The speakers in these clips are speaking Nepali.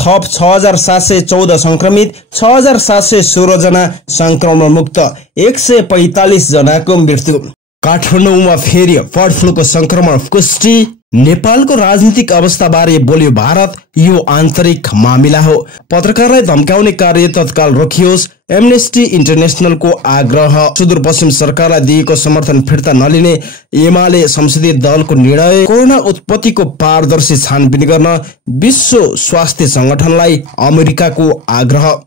थप 6714 संक्रमित, 6716 जना संक्रमण मुक्त, 145 जनाको मृत्यु। काठमाडौँमा फेरि बर्ड फ्लूको संक्रमण पुष्टि। नेपालको राजनीतिक अवस्था बारे बोल्यो भारत, यो आन्तरिक मामिला हो। पत्रकारलाई धम्काउने कार्य तत्काल रोकियोस्, एमनेस्टी इन्टरनेशनलको आग्रह। सुदूरपश्चिम सरकारलाई दिएको समर्थन फिर्ता नलिने एमाले संसदीय दलको निर्णय। कोरोना उत्पत्तिको पारदर्शी छानबिन गर्न विश्व स्वास्थ्य संगठनलाई अमेरिकाको आग्रह।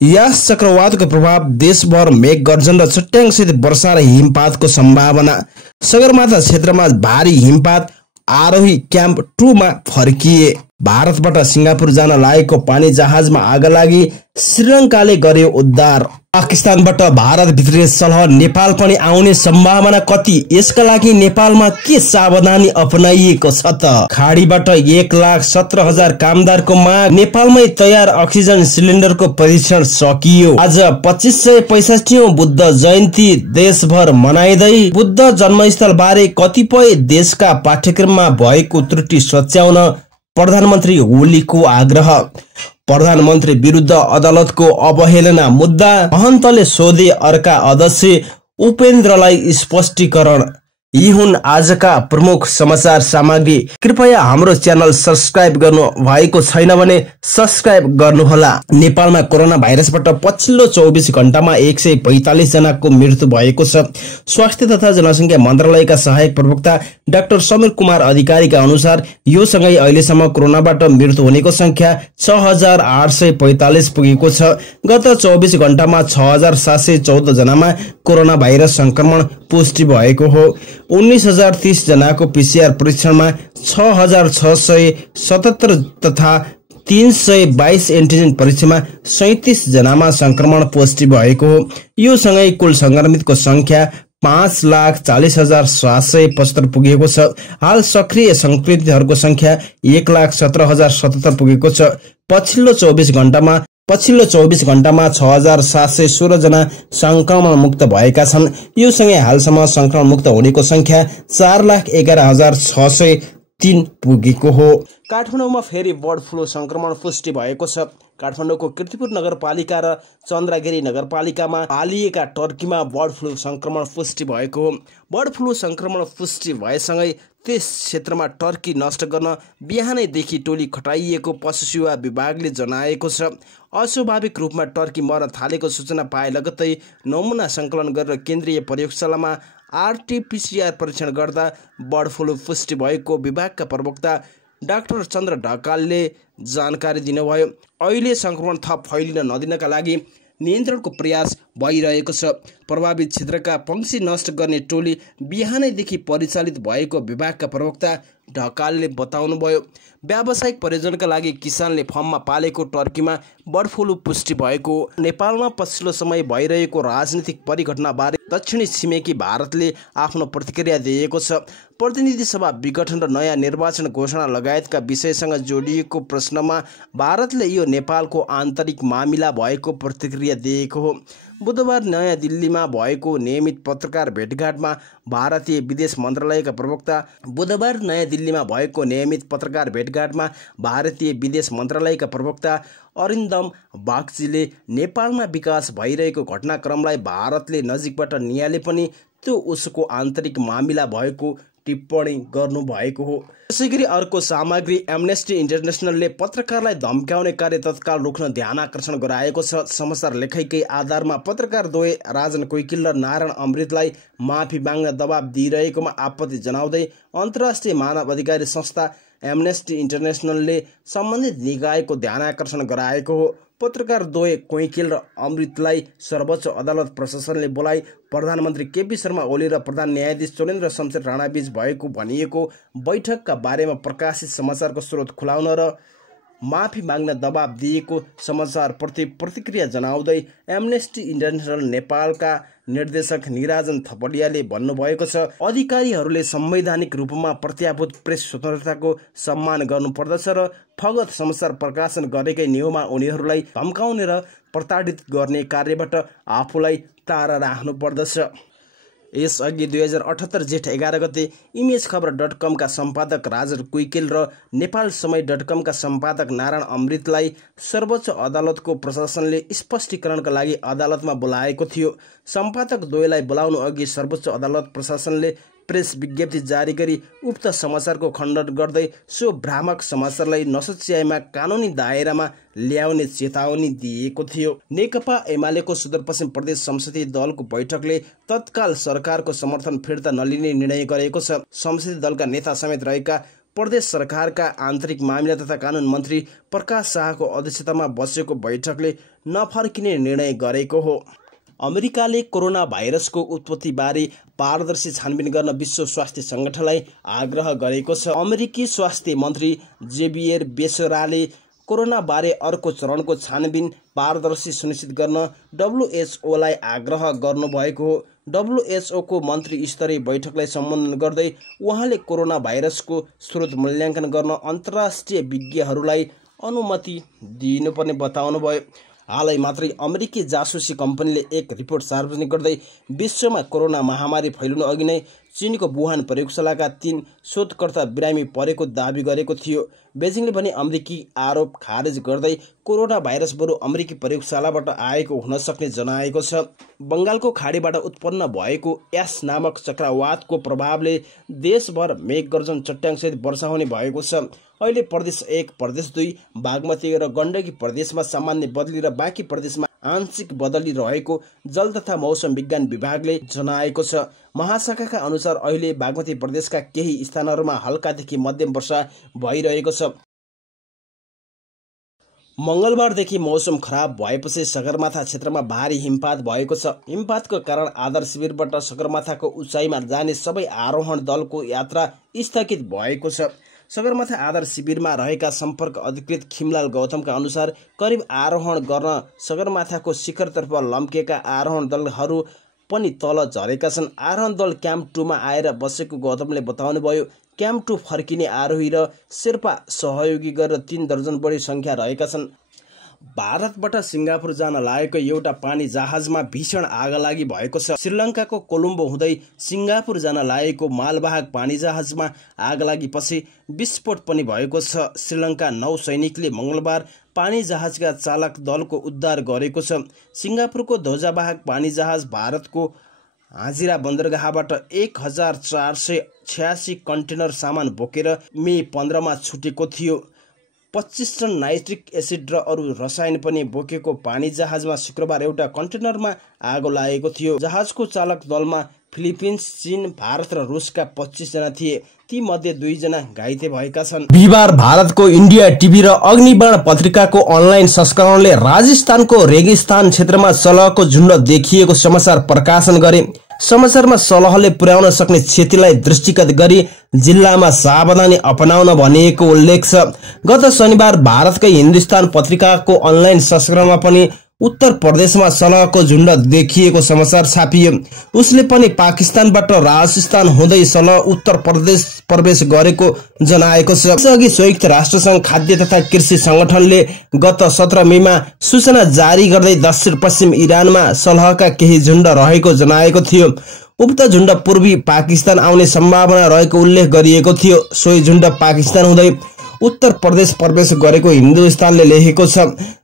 यास चक्रवातको प्रभाव, देशभर मेघ गर्जन र चट्याङसहित वर्षा र हिमपातको सम्भावना। सगरमाथा क्षेत्रमा भारी हिमपात, आरोही क्याम्प 2 मा फर्किए। भारतबाट सिंगापुर जान लागेको पानी जहाजमा आग लागि, श्रीलङ्काले गर्यो उद्धार। पाकिस्तानबाट भारत भित्रिने सलह, नेपाल पनि आउने सम्भावना कति, यसका लागि नेपालमा के सावधानी अपनाइएको छ त? खाडीबाट 1,17,000 कामदारको माग, नेपालमै तयार अक्सिजन सिलिन्डरको परीक्षण सकियो। आज 2565औं बुद्ध जयन्ती देशभर मनाइँदै बुद्ध जन्मस्थल बारे कतिपय देशका पाठ्यक्रममा भएको त्रुटि सच्याउन प्रधानमन्त्री ओलीको आग्रह। प्रधानमन्त्री विरुद्ध अदालतको अवहेलना मुद्दा, महन्तले सोधे अर्का अध्यक्ष उपेन्द्रलाई स्पष्टीकरण। यी हुन् आजका प्रमुख समाचार सामग्री। कृपया हाम्रो च्यानल सब्स्क्राइब गर्नु भएको छैन भने सब्स्क्राइब गर्नुहोला। नेपालमा कोरोना भाइरसबाट पछिल्लो 24 घण्टामा 145 जनाको मृत्यु भएको छ। स्वास्थ्य तथा जनसंख्या मन्त्रालयका सहायक प्रवक्ता डाक्टर समीर कुमार अधिकारीका अनुसार यो सँगै अहिलेसम्म कोरोनाबाट मृत्यु हुनेको संख्या 6845 पुगेको छ। गत 24 घण्टामा 6714 जनामा कोरोना भाइरस संक्रमण पुष्टि भएको हो। 19,030 जनाको पीसीआर परीक्षणमा 6,677 तथा 322 एन्टिजेन परीक्षामा 37 जनामा संक्रमण पुष्टि भएको हो। यो सँगै कुल संक्रमितको संख्या 5,40,775 पुगेको छ। हाल सक्रिय संक्रमितहरूको संख्या 1,17,077 पुगेको छ। पछिल्लो 24 घण्टामा 6,716 जना संक्रमण मुक्त भएका छन्। यो सँगै हालसम्म संक्रमण मुक्त हुनेको संख्या 4,11,603 पुगेको हो। काठमाडौँमा फेरि बर्ड फ्लू संक्रमण पुष्टि भएको छ। काठमाडौँको कीर्तिपुर नगरपालिका र चन्द्रगिरी नगरपालिकामा पालिएका टर्कीमा बर्ड फ्लू संक्रमण पुष्टि भएको हो। बर्ड फ्लू संक्रमण पुष्टि भएसँगै त्यस क्षेत्रमा टर्की नष्ट गर्न बिहानैदेखि टोली खटाइएको पशु सेवा विभागले जनाएको छ। अस्वाभाविक रूपमा टर्की मर्न थालेको सूचना पाए लगत्तै नमुना सङ्कलन गरेर केन्द्रीय प्रयोगशालामा आरटीपीसीआर परीक्षण गर्दा बर्ड फ्लू पुष्टि भएको विभागका प्रवक्ता डाक्टर चन्द्र ढकालले जानकारी दिनुभयो। अहिले संक्रमण थप फैलिन नदिनका लागि नियन्त्रणको प्रयास भइरहेको छ। प्रभावित क्षेत्रका पंक्षी नष्ट गर्ने टोली बिहानैदेखि परिचालित भएको विभागका प्रवक्ता ढकालले बताउनुभयो। व्यावसायिक प्रयोजनका लागि किसानले फर्ममा पालेको टर्कीमा बर्ड फ्लू पुष्टि भएको। नेपालमा पछिल्लो समय भइरहेको राजनीतिक परिघटनाबारे दक्षिणी छिमेकी भारतले आफ्नो प्रतिक्रिया दिएको छ। प्रतिनिधि सभा विघटन र नयाँ निर्वाचन घोषणा लगायतका विषयसँग जोडिएको प्रश्नमा भारतले यो नेपालको आन्तरिक मामिला भएको प्रतिक्रिया दिएको हो। बुधबार नयाँ दिल्लीमा भएको नियमित पत्रकार भेटघाटमा भारतीय विदेश मन्त्रालयका प्रवक्ता अरिन्दम बागचीले नेपालमा विकास भइरहेको घटनाक्रमलाई भारतले नजिकबाट नियाले पनि त्यो उसको आन्तरिक मामिला भएको टिप्पणी गर्नुभएको हो। त्यसैगरी अर्को सामग्री, एमनेस्टी इन्टरनेसनलले पत्रकारलाई धम्काउने कार्य तत्काल रोक्न ध्यान आकर्षण गराएको छ। समाचार लेखैकै आधारमा पत्रकार द्वय राजन कोइकिल र नारायण अमृतलाई माफी माग्न दबाब दिइरहेकोमा आपत्ति जनाउँदै अन्तर्राष्ट्रिय मानव अधिकार संस्था एमनेस्टी इन्टरनेसनलले सम्बन्धित निकायको ध्यान आकर्षण गराएको हो। पत्रकार द्वय कोइकिल र अमृतलाई सर्वोच्च अदालत प्रशासनले बोलाई प्रधानमन्त्री केपी शर्मा ओली र प्रधान न्यायाधीश चोलेन्द्र शमशेर राणाबीच भएको भनिएको बैठकका बारेमा प्रकाशित समाचारको स्रोत खुलाउन र माफी माग्न दबाब दिएको समाचारप्रति प्रतिक्रिया जनाउँदै एमनेस्टी इन्टरनेसनल नेपालका निर्देशक निराजन थपलियाले भन्नुभएको छ, अधिकारीहरूले संवैधानिक रूपमा प्रत्याभूत प्रेस स्वतन्त्रताको सम्मान गर्नुपर्दछ र फगत समाचार प्रकाशन गरेकै नियममा उनीहरूलाई धम्काउने र प्रताडित गर्ने कार्यबाट आफूलाई टाढा राख्नुपर्दछ। यसअघि 2078 जेठ 11 गते इमेजखबर.com का सम्पादक राजर कुइकेल र नेपाल समय.com का सम्पादक नारायण अमृतलाई सर्वोच्च अदालतको प्रशासनले स्पष्टीकरणका लागि अदालतमा बोलाएको थियो। सम्पादक द्वयलाई बोलाउनु अघि सर्वोच्च अदालत प्रशासनले प्रेस विज्ञप्ति जारी गरी उक्त समाचारको खण्डन गर्दै सो भ्रामक समाचारलाई नसच्याइमा कानुनी दायरामा ल्याउने चेतावनी दिएको थियो। नेकपा एमालेको सुदूरपश्चिम प्रदेश संसदीय दलको बैठकले तत्काल सरकारको समर्थन फिर्ता नलिने निर्णय गरेको छ। संसदीय दलका नेता समेत रहेका प्रदेश सरकारका आन्तरिक मामिला तथा कानुन मन्त्री प्रकाश शाहको अध्यक्षतामा बसेको बैठकले नफर्किने निर्णय गरेको हो। अमेरिकाले कोरोना भाइरसको उत्पत्तिबारे पारदर्शी छानबिन गर्न विश्व स्वास्थ्य संगठनलाई आग्रह गरेको छ। अमेरिकी स्वास्थ्य मन्त्री जेभियर बेसोराले कोरोना बारे अर्को चरणको छानबिन पारदर्शी सुनिश्चित गर्न डब्ल्युएचओलाई आग्रह गर्नुभएको हो। डब्ल्युएचओको मन्त्री स्तरीय बैठकलाई सम्बोधन गर्दै उहाँले कोरोना भाइरसको स्रोत मूल्याङ्कन गर्न अन्तर्राष्ट्रिय विज्ञहरूलाई अनुमति दिनुपर्ने बताउनुभयो। हालै मात्रै अमेरिकी जासुसी कम्पनीले एक रिपोर्ट सार्वजनिक गर्दै विश्वमा कोरोना महामारी फैलिनु अघि नै चीनको वुहान प्रयोगशालाका 3 शोधकर्ता बिरामी परेको दावी गरेको थियो। बेजिङले भने अमेरिकी आरोप खारेज गर्दै कोरोना भाइरस बरु अमेरिकी प्रयोगशालाबाट आएको हुन सक्ने जनाएको छ। बंगालको खाडीबाट उत्पन्न भएको यास नामक चक्रवातको प्रभावले देशभर मेघगर्जन चट्याङसहित वर्षा हुने भएको छ। अहिले प्रदेश 1, प्रदेश 2, बागमती र गण्डकी प्रदेशमा सामान्य बदली र बाँकी प्रदेशमा आंशिक बदली रहेको जल तथा मौसम विज्ञान विभागले जनाएको छ। महाशाखाका अनुसार अहिले बागमती प्रदेशका केही स्थानहरूमा हल्कादेखि मध्यम वर्षा भइरहेको छ। मंगलबारदेखि मौसम खराब भएपछि सगरमाथा क्षेत्रमा भारी हिमपात भएको छ। हिमपातको कारण आधार शिविरबाट सगरमाथाको उचाइमा जाने सबै आरोहण दलको यात्रा स्थगित भएको छ। सगरमाथा आधार शिविरमा रहेका सम्पर्क अधिकृत खिमलाल गौतमका अनुसार करिब आरोहण गर्न सगरमाथाको शिखरतर्फ लम्केका आरोहण दलहरू पनि तल झरेका छन्। आरोहण दल क्याम्प 2 मा आएर बसेको गौतमले बताउनुभयो। क्याम्प 2 फर्किने आरोही र शेर्पा सहयोगी गरेर 3 दर्जन बढी संख्या रहेका छन्। भारतबाट सिङ्गापुर जान लागेको एउटा पानी जहाजमा भीषण आगलागी भएको छ। श्रीलङ्काको कोलम्बो हुँदै सिङ्गापुर जान लागेको मालवाहक पानी जहाजमा आगलागीपछि विस्फोट पनि भएको छ। श्रीलङ्का नौ सैनिकले मंगलबार पानी जहाजका चालक दलको उद्धार गरेको छ। सिङ्गापुरको ध्वजावाहक पानी जहाज भारतको हाजिरा बन्दरगाहबाट 1486 कन्टेनर सामान बोकेर मे 15 मा छुटेको थियो। 25 टन नाइट्रिक एसिड र अरू रसायन पनि बोकेको पानी जहाजमा शुक्रबार एउटा कन्टेनरमा आगो लागेको थियो। जहाजको चालक दलमा फिलिपिन्स, चीन, भारत र रुसका 25 जना थिए। ती मध्ये 2 जना घाइते भएका छन्। बिहिबार भारतको इन्डिया टिभी र अग्निबाण पत्रिकाको अनलाइन संस्करणले राजस्थानको रेगिस्तान क्षेत्रमा सलहको झुण्ड देखिएको समाचार प्रकाशन गरे। समाचारमा सलहले पुर्याउन सक्ने क्षतिलाई दृष्टिगत गरी जिल्लामा सावधानी अपनाउन भनिएको उल्लेख छ। गत शनिबार भारतकै हिन्दुस्तान पत्रिकाको अनलाइन संस्करणमा पनि उत्तर प्रदेशमा सलहको झुण्ड देखिएको समाचार छापियो। उसले पनि पाकिस्तानबाट राजस्थान हुँदै सलह उत्तर प्रदेश प्रवेश गरेको जनाएको छ। यसअघि संयुक्त राष्ट्रसंघ खाद्य तथा कृषि संगठनले गत 17 मेमा सूचना जारी गर्दै दक्षिण पश्चिम इरानमा सलहका केही झुण्ड रहेको जनाएको थियो। उक्त झुण्ड पूर्वी पाकिस्तान आउने सम्भावना रहेको उल्लेख गरिएको थियो। सोही झुण्ड पाकिस्तान हुँदै उत्तर प्रदेश प्रवेश गरेको हिन्दुस्तानले लेखेको छ।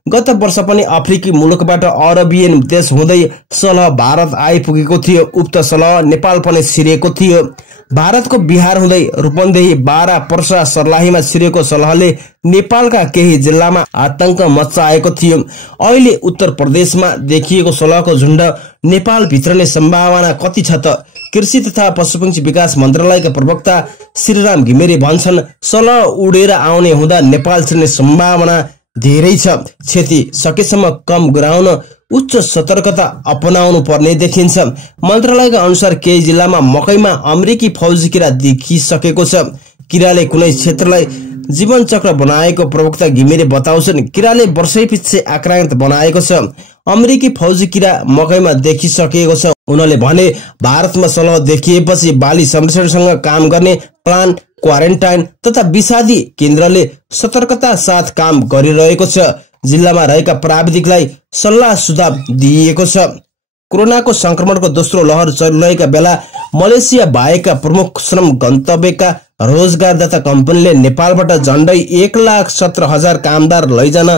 गत वर्ष पनि अफ्रिकी मुलुकबाट अरबियन देश हुँदै सलह भारत आइपुगेको थियो। उक्त सलह नेपाल पनि छिरेको थियो। भारतको बिहार हुँदै रूपन्देही, बारा, पर्सा, सर्लाहीमा छिरेको सलहले नेपालका केही जिल्लामा आतंक मच्चाएको थियो। अहिले उत्तर प्रदेशमा देखिएको सलहको झुण्ड नेपाल भित्रने सम्भावना कति छ त? कृषि तथा पशुपक्षी विकास मन्त्रालयका प्रवक्ता श्रीराम घिमिरे भन्छन्, सलह उडेर आउने हुँदा नेपाल छिर्ने सम्भावना धेरै छ। क्षति सकेसम्म कम गराउन उच्च सतर्कता अपनाउनु पर्ने देखिन्छ। मन्त्रालयका अनुसार केही जिल्लामा मकैमा अमेरिकी फौजी किरा देखिसकेको छ। किराले कुनै क्षेत्रलाई जीवन चक्र बनाएको प्रवक्ता घिमिरे बताउँछन्। किराले वर्षैपछि आक्रान्त बनाएको छ। अमेरिकी फौजी किरा मकैमा देखिसकेको छ। उनले भने, भारतमा सलह देखिएपछि बाली संरक्षणसँग काम गर्ने प्लान, क्वारेन्टाइन तथा विषादी केन्द्रले सतर्कता साथ काम गरिरहेको छ। जिल्लामा रहेका प्राविधिकलाई सल्लाह सुझाव दिइएको छ। कोरोनाको संक्रमणको दोस्रो लहर चलिरहेका बेला मलेसिया बाहेकका प्रमुख श्रम गन्तव्यका रोजगारदाता कम्पनीले नेपालबाट झण्डै 1,17,000 कामदार लैजान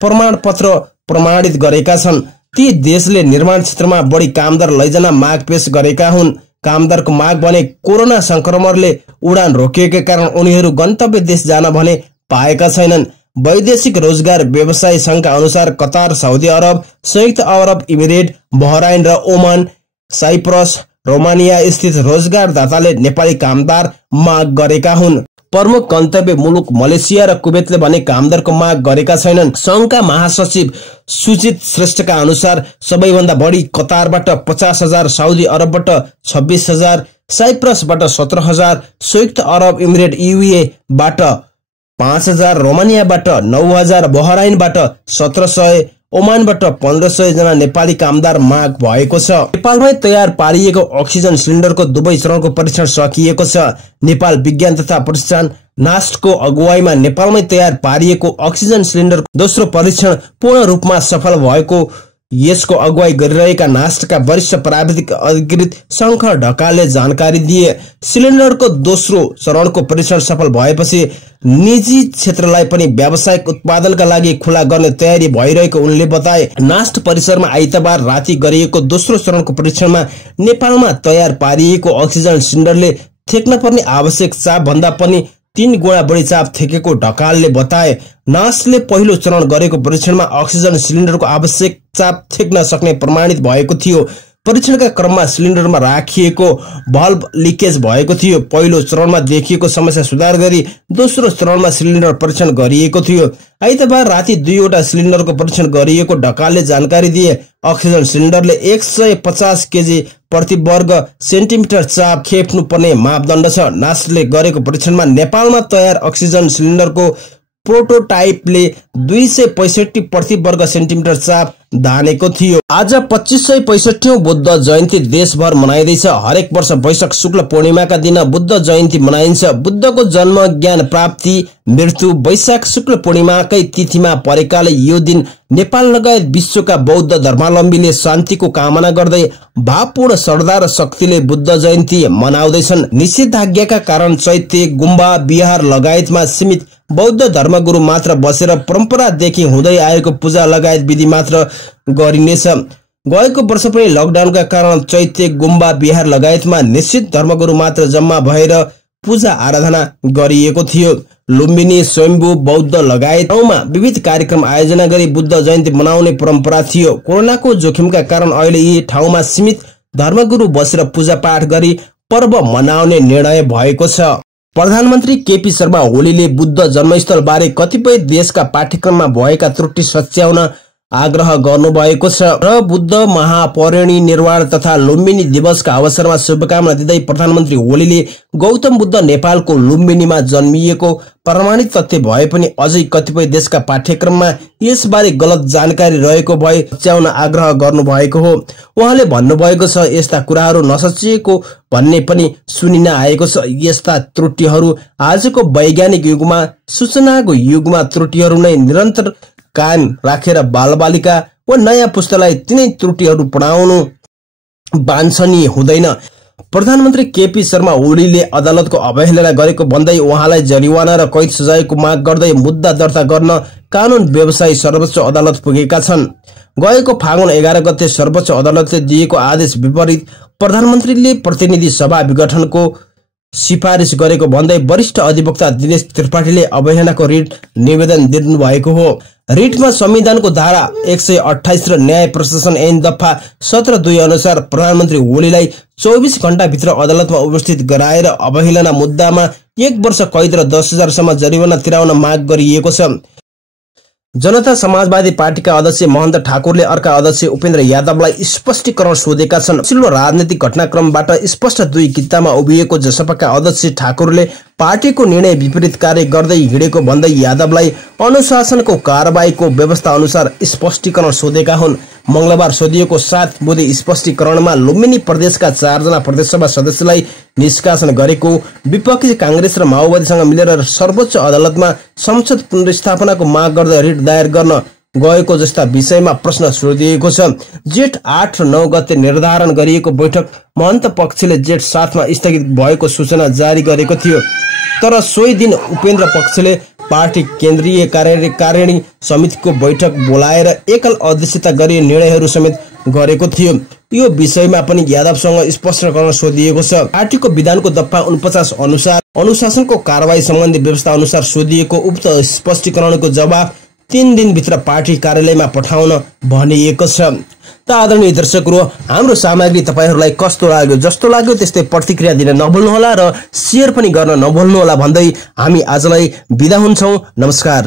प्रमाणपत्र प्रमाणित गरेका छन्। ती देशले निर्माण क्षेत्रमा बढी कामदार लैजान माग पेश गरेका हुन्। कामदारको माग भने कोरोना संक्रमणले उडान रोकिएका कारण उनीहरू गन्तव्य देश जान भने पाएका छैनन्। वैदेशिक रोजगार व्यवसाय संघका अनुसार कतार, साउदी अरब, संयुक्त अरब इमिरेट, बहराइन र ओमान, साइप्रस, रोमानिया स्थित रोजगारदाताले नेपाली कामदार माग गरेका हुन्। प्रमुख गन्तव्य मुलुक मलेसिया र कुवेतले भने कामदारको माग गरेका छैनन्। संघका महासचिव सुजित श्रेष्ठका अनुसार सबैभन्दा बढी कतारबाट 50,000, साउदी अरबबाट 26,000, साइप्रसबाट 17,000, संयुक्त अरब इमिरेट UAE बाट 5,000, रोमानियाबाट 9,000, बहराइनबाट 1,700, ओमानबाट 1,500 जना नेपाली कामदार माग भएको छ। नेपालमै तयार पारिएको अक्सिजन सिलिन्डरको दुवै चरणको परीक्षण सकिएको छ। नेपाल विज्ञान तथा प्रतिष्ठान नास्टको अगुवाईमा नेपालमै तयार पारिएको अक्सिजन सिलिन्डरको दोस्रो परीक्षण पूर्ण रूपमा सफल भएको यसको अगुवाई गरिरहेका नास्टका वरिष्ठ प्राविधिक अधिकृत शंकर ढकालले जानकारी दिए। सिलिन्डरको दोस्रो चरणको परीक्षण सफल भएपछि निजी क्षेत्रलाई पनि व्यावसायिक उत्पादनका लागि खुला गर्ने तयारी भइरहेको उनले बताए। नास्ट परिसरमा आइतबार राति गरिएको दोस्रो चरणको परीक्षणमा नेपालमा तयार पारिएको अक्सिजन सिलिन्डरले थेक्न पर्ने आवश्यक चाप भन्दा पनि 3 गुणा बढी चाप थेकेको ढकालले बताए। नास्टले पहिलो चरण गरेको परीक्षणमा अक्सिजन सिलिन्डरको आवश्यक चाप थेक्न सक्ने प्रमाणित भएको थियो। परीक्षणका क्रममा सिलिन्डरमा राखिएको भल्भ लिकेज भएको थियो। पहिलो चरणमा देखिएको समस्या सुधार गरी दोस्रो चरणमा सिलिन्डर परीक्षण गरिएको थियो। आइतबार राति 2वटा सिलिन्डरको परीक्षण गरिएको ढकालले जानकारी दिए। अक्सिजन सिलिन्डरले 150 केजी प्रति वर्ग सेन्टिमिटर चाप खेप्नु पर्ने मापदण्ड छ। नास्टले गरेको परीक्षणमा नेपालमा तयार अक्सिजन सिलिन्डरको प्रोटोटाइपले 265 प्रति वर्ग सेन्टिमिटर चाप धानेको थियो। आज 2565औं बुद्ध जयन्ती देशभर मनाइँदैछ। हरेक वर्ष वैशाख शुक्ल पूर्णिमाका दिन बुद्ध जयन्ती मनाइन्छ। बुद्धको जन्म, ज्ञान प्राप्ति, मृत्यु वैशाख शुक्ल पूर्णिमाकै तिथिमा परेकाले यो दिन नेपाल लगायत विश्वका बौद्ध धर्मावलम्बीले शान्तिको कामना गर्दै भावपूर्ण श्रद्धा र शक्तिले बुद्ध जयन्ती मनाउँदैछन्। निषेधाज्ञाका कारण चैत्य, गुम्बा, विहार लगायतमा सीमित बौद्ध धर्मगुरु मात्र बसेर परम्परादेखि हुँदै आएको पूजा लगायत विधि मात्र गरिनेछ। गएको वर्ष पनि लकडाउनका कारण चैत्य, गुम्बा, विहार लगायतमा निश्चित धर्मगुरु मात्र जम्मा भएर पूजा आराधना गरिएको थियो। लुम्बिनी, स्वयम्भू, बौद्ध लगायत ठाउँमा विविध कार्यक्रम आयोजना गरी बुद्ध जयन्ती मनाउने परम्परा थियो। कोरोनाको जोखिमका कारण अहिले यी ठाउँमा सीमित धर्मगुरु बसेर पूजा पाठ गरी पर्व मनाउने निर्णय भएको छ। प्रधानमन्त्री केपी शर्मा ओलीले बुद्ध जन्मस्थल बारे कतिपय देशका पाठ्यक्रममा भएका त्रुटि सच्याउन आग्रह गर्नुभएको छ र बुद्ध महापरिनिर्वाण तथा लुम्बिनी दिवसका अवसरमा शुभकामना दिँदै प्रधानमन्त्री ओलीले गौतम बुद्ध नेपालको लुम्बिनीमा जन्मिएको प्रमाणित तथ्य भए पनि अझै कतिपय देशका पाठ्यक्रममा यसबारे गलत जानकारी रहेको भए सच्याउन आग्रह गर्नुभएको हो। उहाँले भन्नुभएको छ, यस्ता कुराहरू नसचिएको भन्ने पनि सुनिन आएको छ। यस्ता त्रुटिहरू आजको वैज्ञानिक युगमा, सूचनाको युगमा त्रुटिहरू नै निरन्तर कायम राखेर बालबालिका वा नयाँ पुस्तालाई तिनै त्रुटिहरू पढाउनु वाञ्छनीय हुँदैन। प्रधानमन्त्री केपी शर्मा ओलीले अदालतको अवहेलना गरेको भन्दै उहाँलाई जरिवाना र कैद सजायको माग गर्दै मुद्दा दर्ता गर्न कानून व्यवसायी सर्वोच्च अदालत पुगेका छन्। गएको फागुन 11 गते सर्वोच्च अदालतले दिएको आदेश विपरीत प्रधानमन्त्रीले प्रतिनिधि सभा विघटनको सिफारिस गरेको भन्दै वरिष्ठ अधिवक्ता दिनेश त्रिपाठीले अवहेलनाको रिट निवेदन दिनुभएको हो। रिटमा संविधानको धारा 128 र न्याय प्रशासन ऐन दफा 17(2) अनुसार प्रधानमन्त्री ओलीलाई 24 घण्टाभित्र अदालतमा उपस्थित गराएर अवहेलना मुद्दामा 1 वर्ष कैद र 10,000 सम्म जरिवाना तिराउन माग गरिएको छ। जनता समाजवादी पार्टीका अध्यक्ष महन्त ठाकुरले अर्का अध्यक्ष उपेन्द्र यादवलाई स्पष्टीकरण सोधेका छन्। पछिल्लो राजनीतिक घटनाक्रमबाट स्पष्ट दुई कितामा उभिएको जसपाका अध्यक्ष ठाकुरले पार्टीको निर्णय विपरीत कार्य गर्दै हिँडेको भन्दै यादवलाई अनुशासनको कारबाहीको व्यवस्था अनुसार स्पष्टीकरण सोधेका हुन्। मंगलबार सोधिएको 7 बुँदे स्पष्टीकरणमा लुम्बिनी प्रदेशका 4 जना प्रदेशसभा सदस्यलाई निष्कासन गरेको, विपक्षी कांग्रेस र माओवादीसँग मिलेर सर्वोच्च अदालतमा संसद पुनर्स्थापनाको माग गर्दै रिट दायर गर्न गएको जस्ता विषयमा प्रश्न सोधिएको छ। जेठ 8 र 9 गते निर्धारण गरिएको बैठक महन्त पक्षले जेठ 7 मा स्थगित भएको सूचना जारी गरेको थियो। तर सोही दिन उपेन्द्र पक्षले पार्टी केन्द्रीय कार्यकारिणी समितिको बैठक बोलाएर एकल अध्यक्षता गरी निर्णयहरू समेत गरेको थियो। यो विषयमा पनि यादवसँग स्पष्टीकरण सोधिएको छ। पार्टीको विधानको दफा 49 अनुसार अनुशासनको कारबाही सम्बन्धी व्यवस्था अनुसार सोधिएको उक्त स्पष्टीकरणको जवाब 3 दिनभित्र पार्टी कार्यालयमा पठाउन भनिएको छ। त आदरणीय दर्शकहरू, हाम्रो सामग्री तपाईहरूलाई कस्तो लाग्यो? जस्तो लाग्यो त्यस्तै प्रतिक्रिया दिन नभुल्नुहोला र शेयर पनि गर्न नभुल्नुहोला भन्दै हामी आजलाई बिदा हुन्छौँ। नमस्कार।